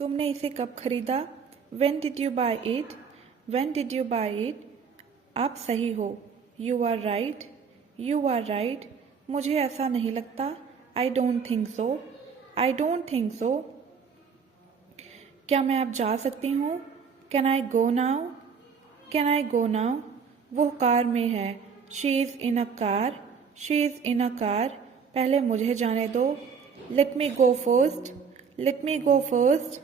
तुमने इसे कब खरीदा? When did you buy it? When did you buy it? आप सही हो. You are right. You are right. मुझे ऐसा नहीं लगता. I don't think so. I don't think so. क्या मैं अब जा सकती हूँ? Can I go now? Can I go now? वो कार में है. She is in a car. She is in a car. पहले मुझे जाने दो. Let me go first. Let me go first.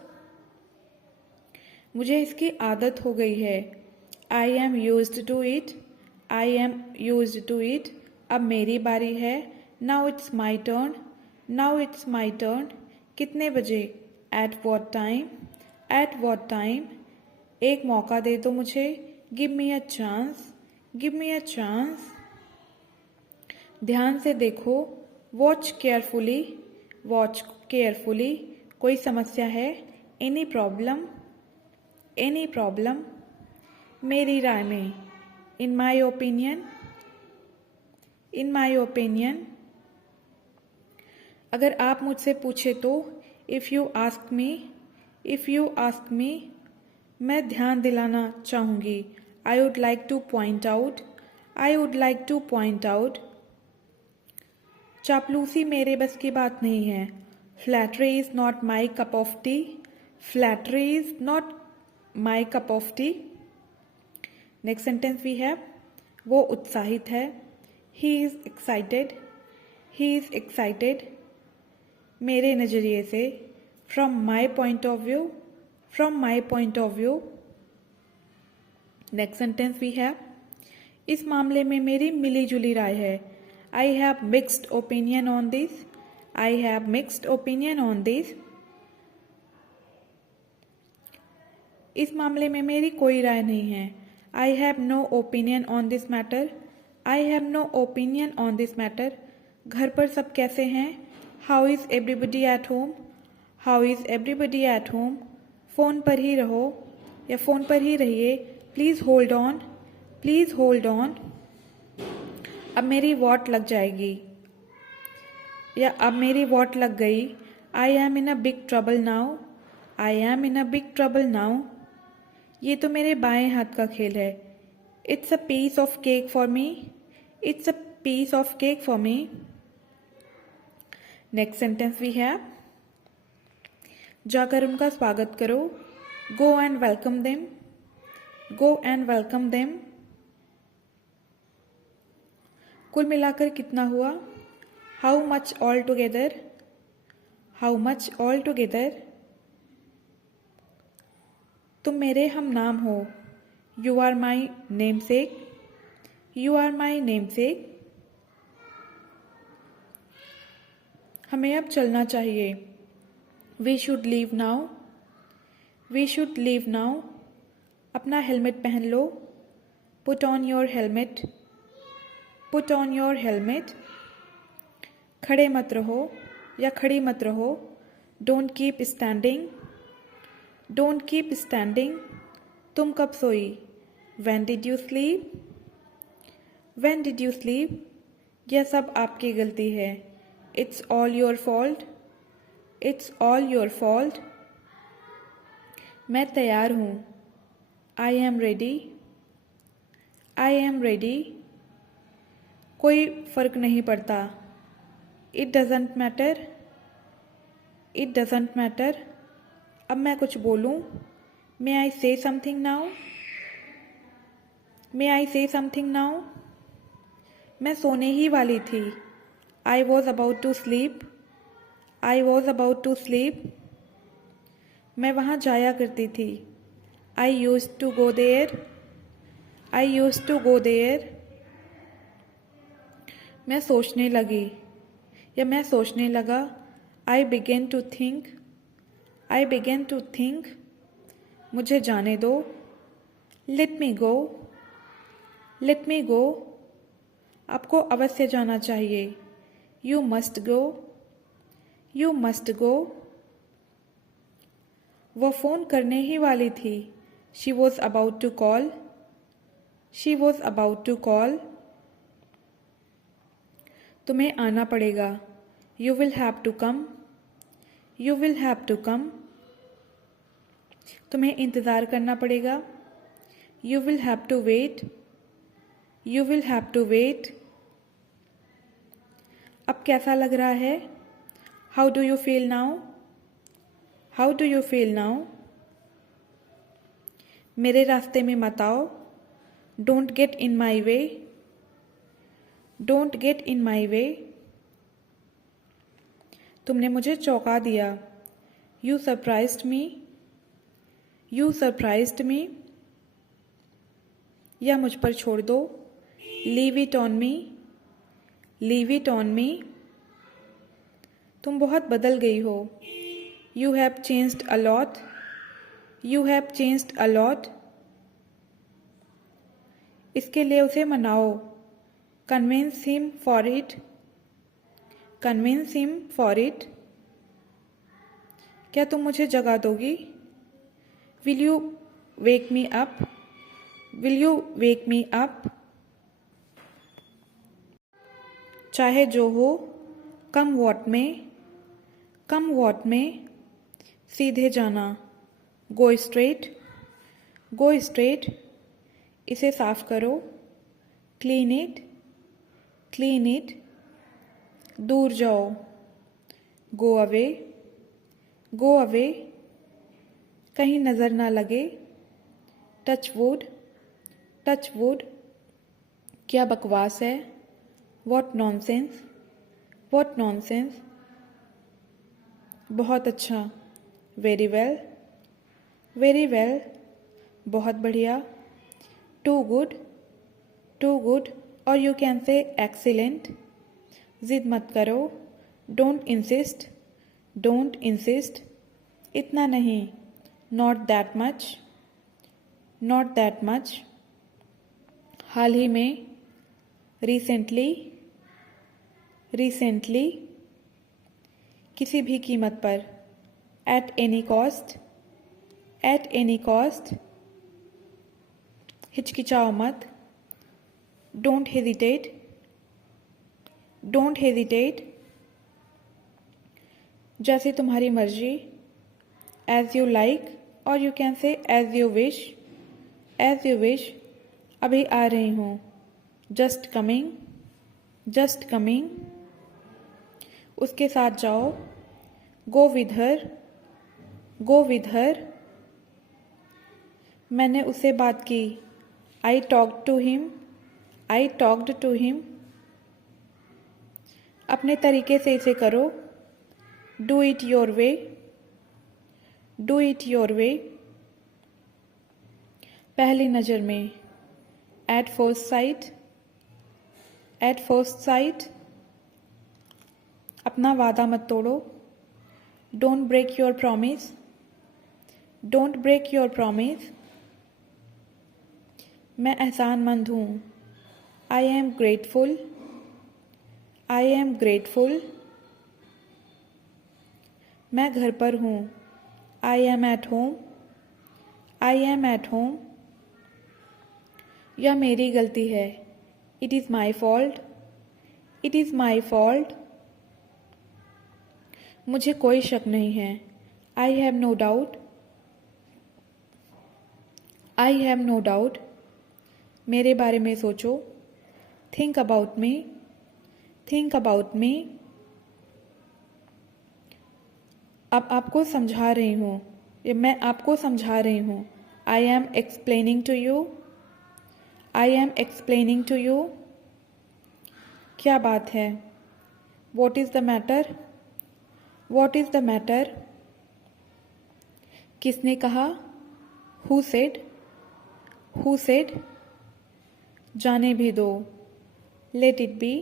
मुझे इसकी आदत हो गई है. I am used to it. I am used to it. अब मेरी बारी है. Now it's my turn. Now it's my turn. कितने बजे? At what time? At what time? एक मौका दे दो मुझे. Give me a chance. Give me a chance. ध्यान से देखो. Watch carefully. Watch carefully. कोई समस्या है? Any problem? Any problem? मेरी राय में. In my opinion. In my opinion. अगर आप मुझसे पूछे तो If you ask me. If you ask me. मैं ध्यान दिलाना चाहूँगी. I would like to point out. I would like to point out. चापलूसी मेरे बस की बात नहीं है. Flattery is not my cup of tea. Flattery is not my cup of tea. Next sentence we have. वो उत्साहित है. He is excited. He is excited. मेरे नज़रिए से. From my point of view. From my point of view. Next sentence we have. इस मामले में मेरी मिली जुली राय है. I have mixed opinion on this. I have mixed opinion on this. इस मामले में मेरी कोई राय नहीं है. I have no opinion on this matter. I have no opinion on this matter. घर पर सब कैसे हैं? How is everybody at home? How is everybody at home? Phone पर ही रहो या फ़ोन पर ही रहिए. Please hold on. Please hold on. अब मेरी वॉट लग जाएगी या अब मेरी वॉट लग गई. I am in a big trouble now. I am in a big trouble now. ये तो मेरे बाएं हाथ का खेल है. It's a piece of cake for me. It's a piece of cake for me. Next sentence we have. जाकर उनका स्वागत करो. Go and welcome them. Go and welcome them. कुल मिलाकर कितना हुआ? How much all together? How much all together? तुम मेरे हम नाम हो. You are my namesake. You are my namesake. हमें अब चलना चाहिए. We should leave now. We should leave now. अपना हेलमेट पहन लो. Put on your helmet. Put on your helmet. खड़े मत रहो या खड़ी मत रहो. Don't keep standing. Don't keep standing. तुम कब सोई? When did you sleep? When did you sleep? यह सब आपकी गलती है. It's all your fault. It's all your fault. मैं तैयार हूँ. I am ready. I am ready. कोई फर्क नहीं पड़ता. It doesn't matter. It doesn't matter. अब मैं कुछ बोलूं? May I say something now? May I say something now? मैं सोने ही वाली थी. I was about to sleep. I was about to sleep. मैं वहाँ जाया करती थी. I used to go there. I used to go there. मैं सोचने लगी या मैं सोचने लगा. I began to think. I began to think. मुझे जाने दो. Let me go. Let me go. आपको अवश्य जाना चाहिए. You must go. You must go. वह फ़ोन करने ही वाली थी. She was about to call. She was about to call. तुम्हें आना पड़ेगा. You will have to come. You will have to come. तुम्हें इंतज़ार करना पड़ेगा। You will have to wait. You will have to wait. अब कैसा लग रहा है? How do you feel now? How do you feel now? मेरे रास्ते में मत आओ। Don't get in my way. Don't get in my way. तुमने मुझे चौंका दिया। You surprised me. You surprised me. या मुझ पर छोड़ दो। Leave it on me. Leave it on me. तुम बहुत बदल गई हो। You have changed a lot. You have changed a lot. इसके लिए उसे मनाओ। Convince him for it. Convince him for it. क्या तुम मुझे जगा दोगी? Will you wake me up? Will you wake me up? चाहे जो हो, कम वॉट में। कम वॉट में। सीधे जाना। Go straight. Go straight. इसे साफ करो। Clean it. Clean it. दूर जाओ। Go away. Go away. कहीं नज़र ना लगे। Touch wood. Touch wood. क्या बकवास है? What nonsense. What nonsense. बहुत अच्छा। Very well. Very well. बहुत बढ़िया। Too good. Too good. और यू कैन से एक्सीलेंट। जिद मत करो। Don't insist. Don't insist. इतना नहीं। Not that much. Not that much. हाल ही में। रिसेंटली। रिसेंटली। किसी भी कीमत पर। At any cost. At any cost. हिचकिचाओ मत। Don't hesitate. Don't hesitate. जैसे तुम्हारी मर्जी। As you like. और you can say as you wish. As you wish. अभी आ रही हूँ। Just coming. Just coming. उसके साथ जाओ। Go with her. Go with her. मैंने उससे बात की। I talked to him. I talked to him. अपने तरीके से इसे करो। Do it your way. Do it your way. पहली नज़र में। At first sight. At first sight. अपना वादा मत तोड़ो। Don't break your promise. Don't break your promise. मैं एहसानमंद हूँ। I am grateful. I am grateful. मैं घर पर हूँ। I am at home. I am at home. यह मेरी गलती है। It is my fault. It is my fault. मुझे कोई शक नहीं है। I have no doubt. I have no doubt. मेरे बारे में सोचो। Think about me. Think about me. अब आपको समझा रही हूँ। मैं आपको समझा रही हूँ। I am explaining to you. I am explaining to you. क्या बात है? What is the matter? What is the matter? किसने कहा? Who said? Who said? जाने भी दो। Let it be.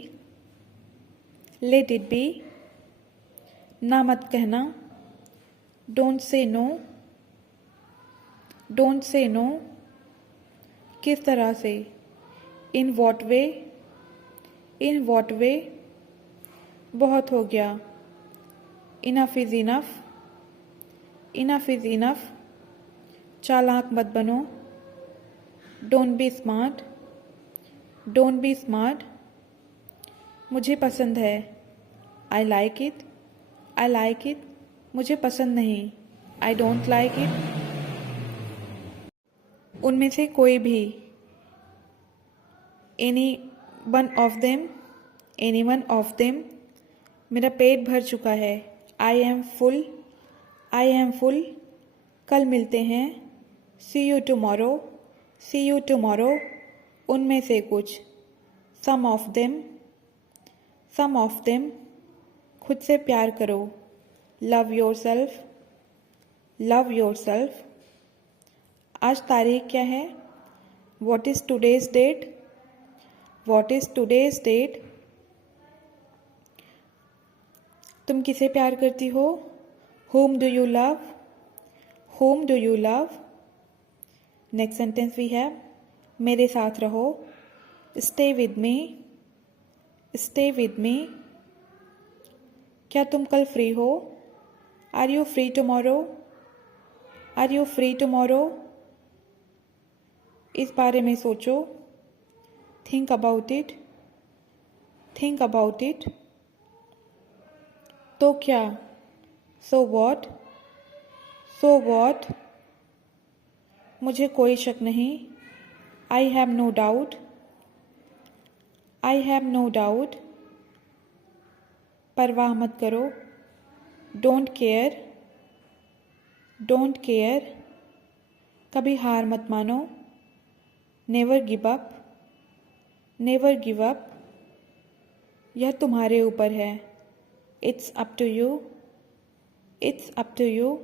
Let it be. ना मत कहना। Don't say no. Don't say no. किस तरह से? In what way? In what वे? बहुत हो गया। Enough is enough. Enough is enough. चालाक मत बनो। Don't be smart. Don't be smart. मुझे पसंद है। I like it. I like it. मुझे पसंद नहीं। I don't like it. उनमें से कोई भी, any one of them, any one of them. मेरा पेट भर चुका है, I M full, I am full. कल मिलते हैं, सी you tomorrow, see you tomorrow. उनमें से कुछ, some of them, some of them. खुद से प्यार करो, love yourself, love yourself. आज तारीख क्या है? What is today's date, what is today's date. तुम किसे प्यार करती हो? Whom do you love? Whom do you love? Next sentence we have, मेरे साथ रहो, stay with me, stay with me। क्या तुम कल फ्री हो? Are you free tomorrow? Are you free tomorrow? इस बारे में सोचो, think about it, think about it। तो क्या? So what? So what? मुझे कोई शक नहीं, I have no doubt, I have no doubt। परवाह मत करो, don't care, don't care। कभी हार मत मानो, never give up, never give up। यह तुम्हारे ऊपर है, it's up to you, it's up to you।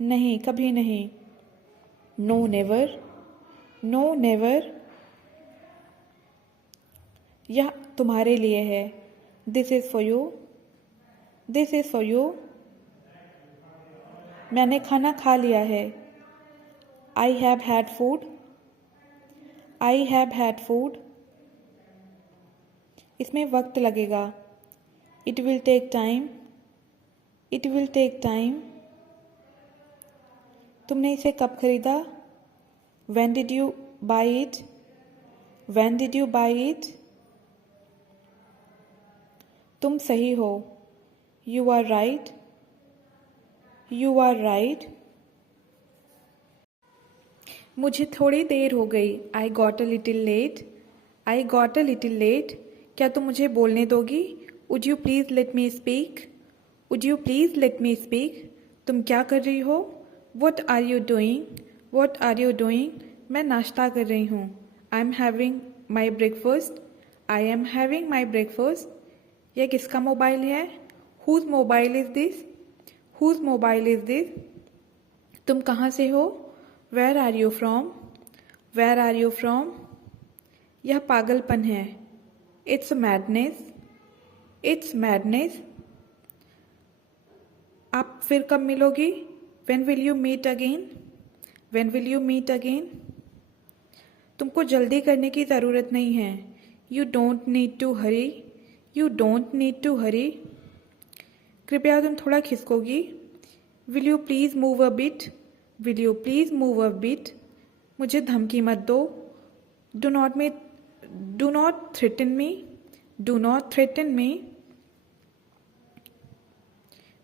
नहीं, कभी नहीं, no never, no never। यह तुम्हारे लिए है, this is for you, this is for you। मैंने खाना खा लिया है, I have had food, I have had food। इसमें वक्त लगेगा, it will take time, it will take time। तुमने इसे कब खरीदा? When did you buy it? When did you buy it? तुम सही हो, You are right, You are right। मुझे थोड़ी देर हो गई, I got a little late, I got a little late। क्या तुम मुझे बोलने दोगी? Would you please let me speak? Would you please let me speak? तुम क्या कर रही हो? What are you doing? What are you doing? मैं नाश्ता कर रही हूँ, I am having my breakfast, I am having my breakfast। यह किसका मोबाइल है? Whose mobile is this? Whose mobile is this? तुम कहाँ से हो? Where are you from? Where are you from? यह पागलपन है, It's madness, It's madness। आप फिर कब मिलोगी? When will you meet again? When will you meet again? तुमको जल्दी करने की ज़रूरत नहीं है, You don't need to hurry, You don't need to hurry। कृपया तुम थोड़ा खिसकोगी, Will you please move a bit? Will you please move a bit? मुझे धमकी मत दो, Do not threaten me, Do not threaten me।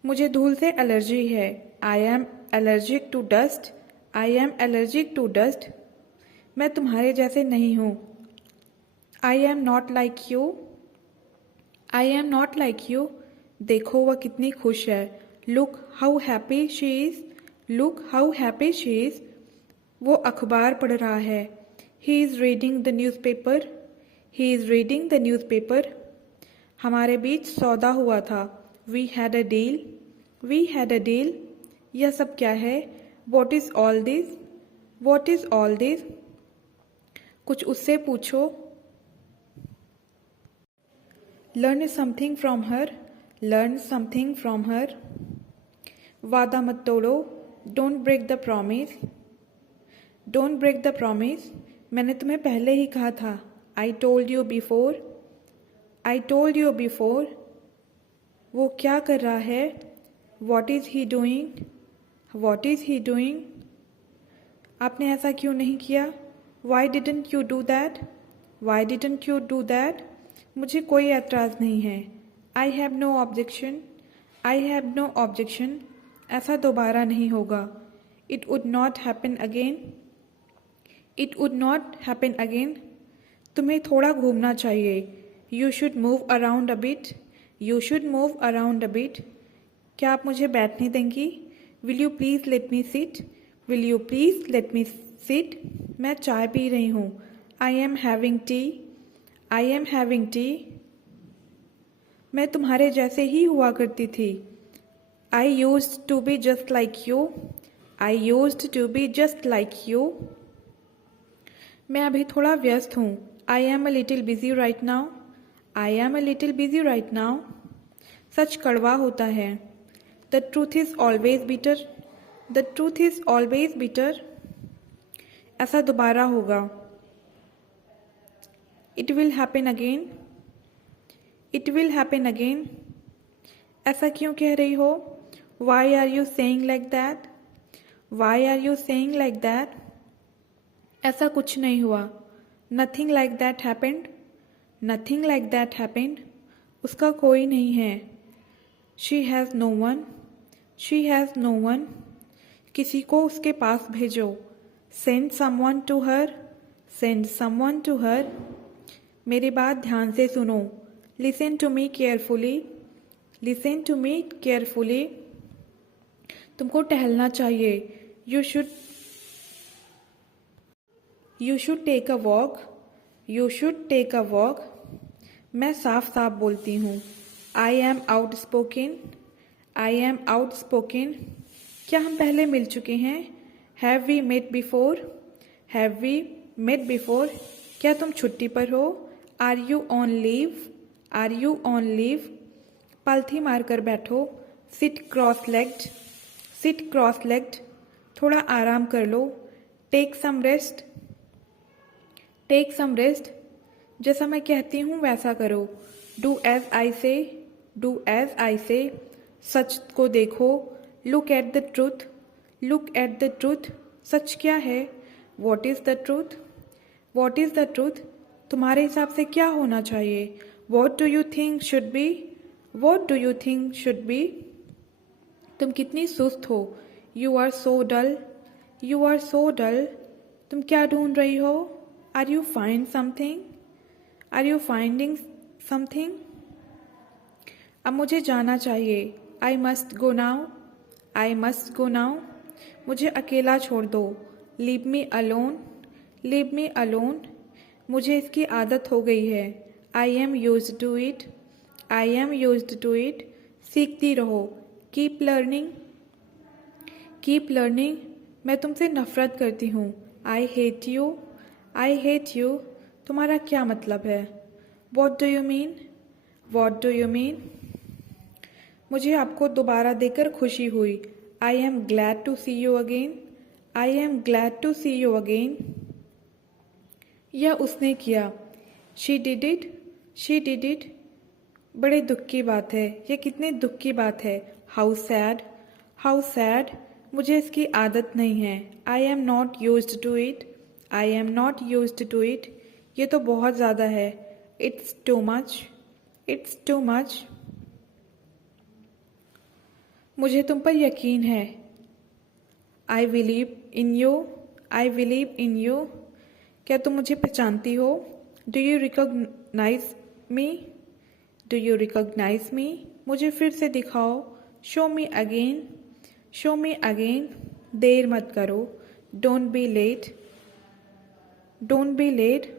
मुझे धूल से एलर्जी है, I am allergic to dust, I am allergic to dust। मैं तुम्हारे जैसे नहीं हूँ, I am not like you, I am not like you। देखो वह कितनी खुश है, Look how happy she is, Look how happy she is। वो अखबार पढ़ रहा है, He is reading the newspaper, He is reading the newspaper। हमारे बीच सौदा हुआ था, We had a deal, We had a deal। यह सब क्या है? What is all this? What is all this? कुछ उससे पूछो, Learn something from her, Learn something from her। वादा मत तोड़ो, Don't break the promise, Don't break the promise। मैंने तुम्हें पहले ही कहा था, I told you before, I told you before। वो क्या कर रहा है? What is he doing? What is he doing? आपने ऐसा क्यों नहीं किया? Why didn't you do that? Why didn't you do that? मुझे कोई एतराज़ नहीं है, I have no objection, I have no objection। ऐसा दोबारा नहीं होगा, It would not happen again, it would not happen again. तुम्हें थोड़ा घूमना चाहिए। You should move around a bit. You should move around a bit. क्या आप मुझे बैठने देंगी? Will you please let me sit. Will you please let me sit. मैं चाय पी रही हूँ। I am having tea. I am having tea. मैं तुम्हारे जैसे ही हुआ करती थी। I used to be just like you. I used to be just like you. मैं अभी थोड़ा व्यस्त हूँ। I am a little busy right now. I am a little busy right now. सच कड़वा होता है। The truth is always bitter. The truth is always bitter. ऐसा दोबारा होगा। It will happen again. It will happen again. ऐसा क्यों कह रही हो? Why are you saying like that? Why are you saying like that? ऐसा कुछ नहीं हुआ। Nothing like that happened. Nothing like that happened. उसका कोई नहीं है। She has no one. She has no one. किसी को उसके पास भेजो। Send someone to her. Send someone to her. मेरी बात ध्यान से सुनो। Listen to me carefully. Listen to me carefully. तुमको टहलना चाहिए। You should take a walk. You should take a walk. मैं साफ साफ बोलती हूँ। I am outspoken. I am outspoken. क्या हम पहले मिल चुके हैं? Have we met before? Have we met before? क्या तुम छुट्टी पर हो? Are you on leave? Are you on leave? पालथी मारकर बैठो। Sit cross legged. Sit cross legged. थोड़ा आराम कर लो। Take some rest. Take some rest. जैसा मैं कहती हूँ वैसा करो। डू एज आई से। डू एज आई से। सच को देखो। Look at the truth. Look at the truth. सच क्या है? What is the truth? What is the truth? तुम्हारे हिसाब से क्या होना चाहिए? What do you think should be? What do you think should be? तुम कितनी सुस्त हो। You are so dull. You are so dull. तुम क्या ढूंढ रही हो? Are you find something? Are you finding something? अब मुझे जाना चाहिए। आई must go now. I must go now. मुझे अकेला छोड़ दो। Leave me alone. Leave me alone. मुझे इसकी आदत हो गई है। I am used to it. I am used to it. सीखती रहो। Keep learning. Keep learning. मैं तुमसे नफरत करती हूँ। I hate you. I hate you. तुम्हारा क्या मतलब है? What do you mean? What do you mean? मुझे आपको दोबारा देखकर खुशी हुई। आई am glad to see you again. I am glad to see you again. यह उसने किया। She did it. She did it. बड़े दुख की बात है। यह कितने दुख की बात है। How sad. How sad. मुझे इसकी आदत नहीं है। I am not used to it. I am not used to it. ये तो बहुत ज़्यादा है। It's too much. It's too much. मुझे तुम पर यकीन है। I believe in you. I believe in you. क्या तुम मुझे पहचानती हो? Do you recognise me? Do you recognise me? मुझे फिर से दिखाओ। Show me again. Show me again. देर मत करो। Don't be late. Don't be late.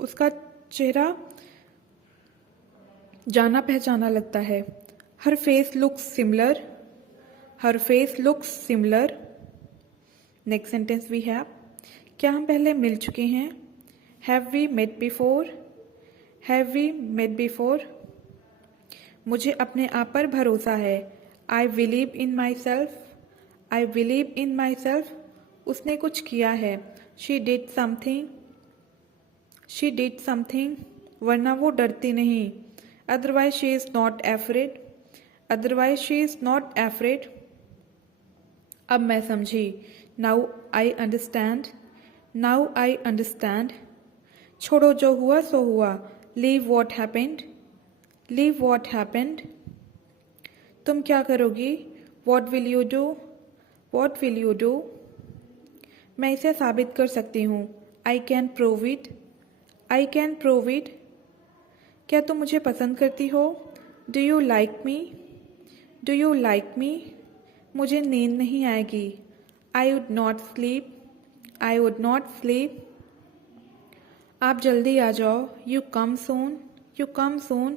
उसका चेहरा जाना पहचाना लगता है। Her face looks similar. Her face looks similar. Next sentence we have. क्या हम पहले मिल चुके हैं? Have we met before? Have we met before? मुझे अपने आप पर भरोसा है। I believe in myself. I believe in myself. उसने कुछ किया है। She did something. She did something. वरना वो डरती नहीं। Otherwise she is not afraid. Otherwise she is not afraid. अब मैं समझी। Now I understand. Now I understand. छोड़ो जो हुआ सो हुआ। Leave what happened. Leave what happened. तुम क्या करोगी? What will you do? What will you do? मैं इसे साबित कर सकती हूँ। I can prove it, I can prove it. क्या तुम मुझे पसंद करती हो? Do you like me, do you like me. मुझे नींद नहीं आएगी। I would not sleep, I would not sleep. आप जल्दी आ जाओ। You come soon, you come soon.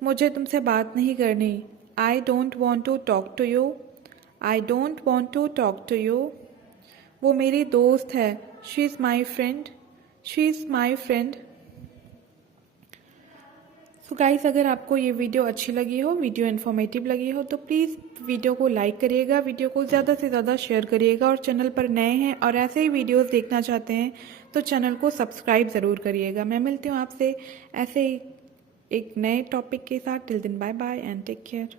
मुझे तुमसे बात नहीं करनी। I don't want to talk to you, I don't want to talk to you. वो मेरी दोस्त है। She is my friend, she is my friend. So guys, अगर आपको ये वीडियो अच्छी लगी हो, वीडियो इन्फॉर्मेटिव लगी हो, तो प्लीज़ वीडियो को लाइक करिएगा, वीडियो को ज़्यादा से ज़्यादा शेयर करिएगा, और चैनल पर नए हैं और ऐसे ही वीडियोस देखना चाहते हैं तो चैनल को सब्सक्राइब ज़रूर करिएगा। मैं मिलती हूँ आपसे ऐसे ही एक नए टॉपिक के साथ। Till then bye bye and take care.